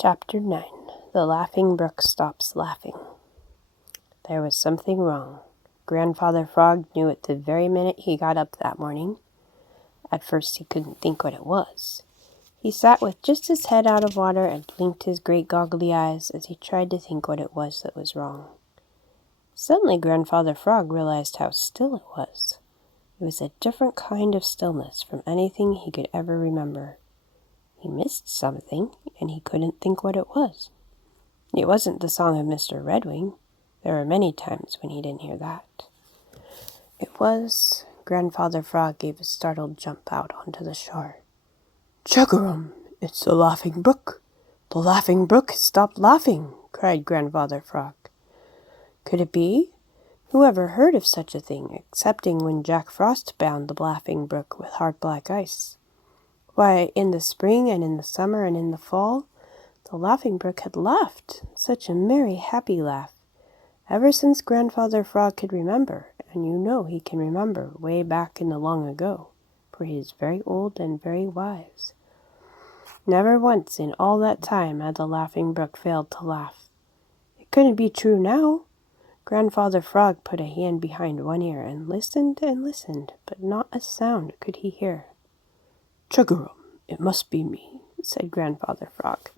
Chapter 9. The Laughing Brook Stops Laughing. There was something wrong. Grandfather Frog knew it the very minute he got up that morning. At first he couldn't think what it was. He sat with just his head out of water and blinked his great goggly eyes as he tried to think what it was that was wrong. Suddenly Grandfather Frog realized how still it was. It was a different kind of stillness from anything he could ever remember. He missed something, and he couldn't think what it was. It wasn't the song of Mr. Redwing. There were many times when he didn't hear that. It was... Grandfather Frog gave a startled jump out onto the shore. "Chug-a-rum! It's the Laughing Brook! The Laughing Brook has stopped laughing!" cried Grandfather Frog. Could it be? Who ever heard of such a thing, excepting when Jack Frost bound the Laughing Brook with hard black ice? Why, in the spring and in the summer and in the fall, the Laughing Brook had laughed, such a merry, happy laugh, ever since Grandfather Frog could remember, and you know he can remember way back in the long ago, for he is very old and very wise. Never once in all that time had the Laughing Brook failed to laugh. It couldn't be true now. Grandfather Frog put a hand behind one ear and listened, but not a sound could he hear. "Chug-a-rum! It must be me," said Grandfather Frog.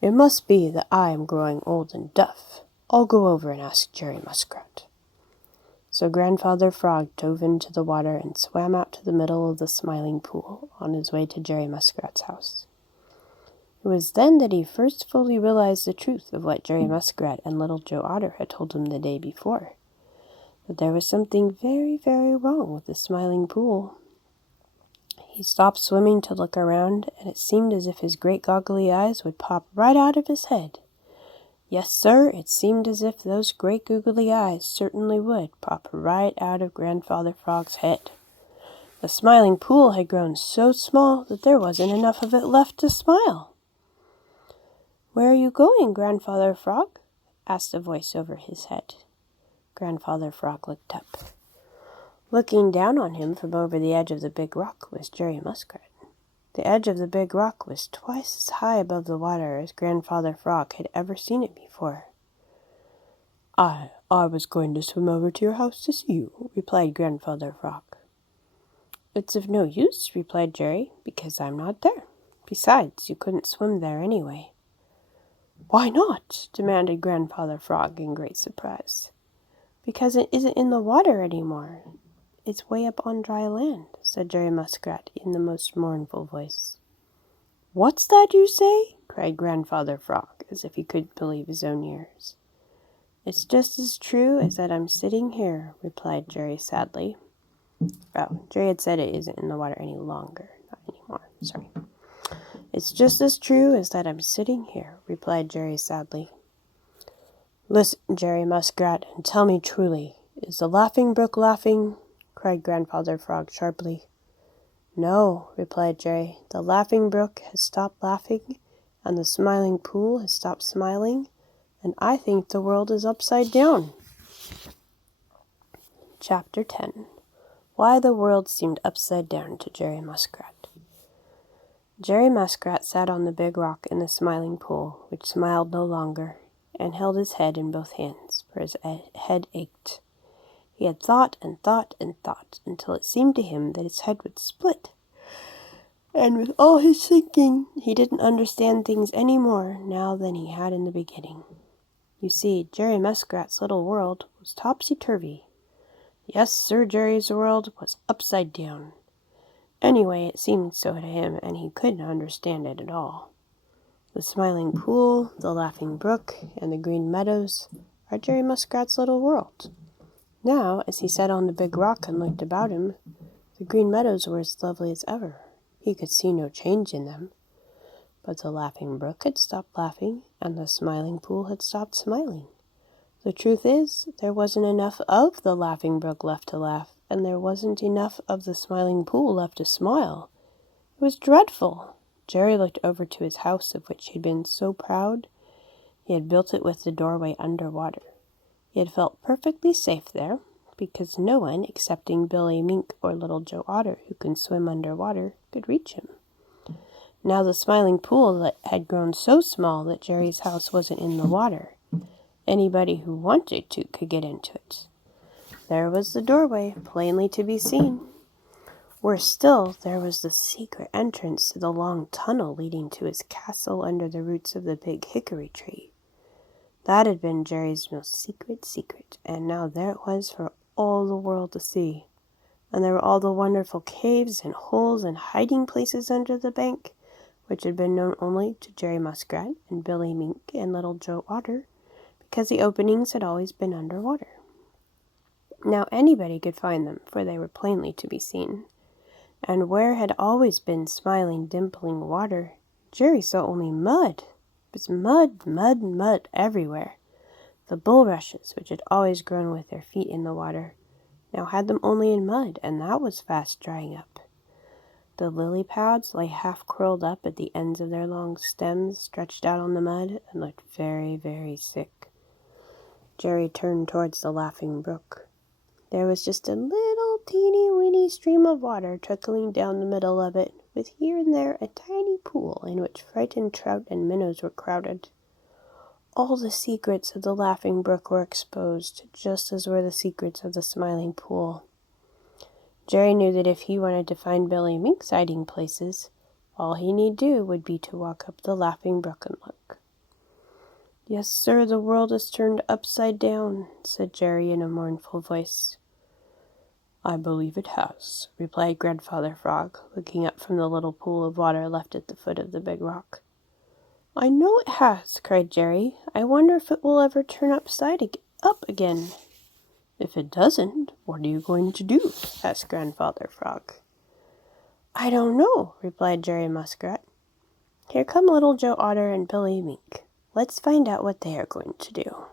"It must be that I am growing old and deaf. I'll go over and ask Jerry Muskrat." So Grandfather Frog dove into the water and swam out to the middle of the Smiling Pool on his way to Jerry Muskrat's house. It was then that he first fully realized the truth of what Jerry Muskrat and Little Joe Otter had told him the day before, that there was something very, very wrong with the Smiling Pool. He stopped swimming to look around, and it seemed as if his great goggly eyes would pop right out of his head. Yes, sir, it seemed as if those great googly eyes certainly would pop right out of Grandfather Frog's head. The Smiling Pool had grown so small that there wasn't enough of it left to smile. "Where are you going, Grandfather Frog?" asked a voice over his head. Grandfather Frog looked up. Looking down on him from over the edge of the big rock was Jerry Muskrat. The edge of the big rock was twice as high above the water as Grandfather Frog had ever seen it before. I was going to swim over to your house to see you," replied Grandfather Frog. "It's of no use," replied Jerry, "because I'm not there. Besides, you couldn't swim there anyway." "Why not?" demanded Grandfather Frog in great surprise. "Because it isn't in the water anymore. It's way up on dry land," said Jerry Muskrat in the most mournful voice. "What's that you say?" cried Grandfather Frog, as if he couldn't believe his own ears. "It's just as true as that I'm sitting here," replied Jerry sadly. Oh, Jerry had said it isn't in the water any longer. Not anymore, sorry. "It's just as true as that I'm sitting here," replied Jerry sadly. "Listen, Jerry Muskrat, and tell me truly, is the Laughing Brook laughing?" cried Grandfather Frog sharply. "No," replied Jerry. "The Laughing Brook has stopped laughing, and the Smiling Pool has stopped smiling, and I think the world is upside down." Chapter 10. Why the World Seemed Upside Down to Jerry Muskrat. Jerry Muskrat sat on the big rock in the Smiling Pool, which smiled no longer, and held his head in both hands, for his head ached. He had thought and thought and thought, until it seemed to him that his head would split. And with all his thinking, he didn't understand things any more now than he had in the beginning. You see, Jerry Muskrat's little world was topsy-turvy. Yes, Sir Jerry's world was upside down. Anyway, it seemed so to him, and he couldn't understand it at all. The Smiling Pool, the Laughing Brook, and the Green Meadows are Jerry Muskrat's little world. Now, as he sat on the big rock and looked about him, the Green Meadows were as lovely as ever. He could see no change in them. But the Laughing Brook had stopped laughing, and the Smiling Pool had stopped smiling. The truth is, there wasn't enough of the Laughing Brook left to laugh, and there wasn't enough of the Smiling Pool left to smile. It was dreadful. Jerry looked over to his house, of which he had been so proud. He had built it with the doorway under water. He had felt perfectly safe there, because no one, excepting Billy Mink or Little Joe Otter, who can swim under water, could reach him. Now the Smiling Pool had grown so small that Jerry's house wasn't in the water. Anybody who wanted to could get into it. There was the doorway, plainly to be seen. Worse still, there was the secret entrance to the long tunnel leading to his castle under the roots of the big hickory tree. That had been Jerry's most secret, and now there it was for all the world to see. And there were all the wonderful caves and holes and hiding places under the bank, which had been known only to Jerry Muskrat and Billy Mink and Little Joe Otter, because the openings had always been under water. Now anybody could find them, for they were plainly to be seen. And where had always been smiling, dimpling water, Jerry saw only mud. It was mud everywhere. The bulrushes, which had always grown with their feet in the water, now had them only in mud, and that was fast drying up. The lily pads lay half curled up at the ends of their long stems, stretched out on the mud, and looked very, very sick. Jerry turned towards the Laughing Brook. There was just a little teeny-weeny stream of water trickling down the middle of it, with here and there a tiny pool in which frightened trout and minnows were crowded. All the secrets of the Laughing Brook were exposed, just as were the secrets of the Smiling Pool. Jerry knew that if he wanted to find Billy Mink's hiding places, all he need do would be to walk up the Laughing Brook and look. "Yes, sir, the world is turned upside down," said Jerry in a mournful voice. "I believe it has," replied Grandfather Frog, looking up from the little pool of water left at the foot of the big rock. "I know it has," cried Jerry. "I wonder if it will ever turn up again." "If it doesn't, what are you going to do?" asked Grandfather Frog. "I don't know," replied Jerry Muskrat. "Here come Little Joe Otter and Billy Mink. Let's find out what they are going to do."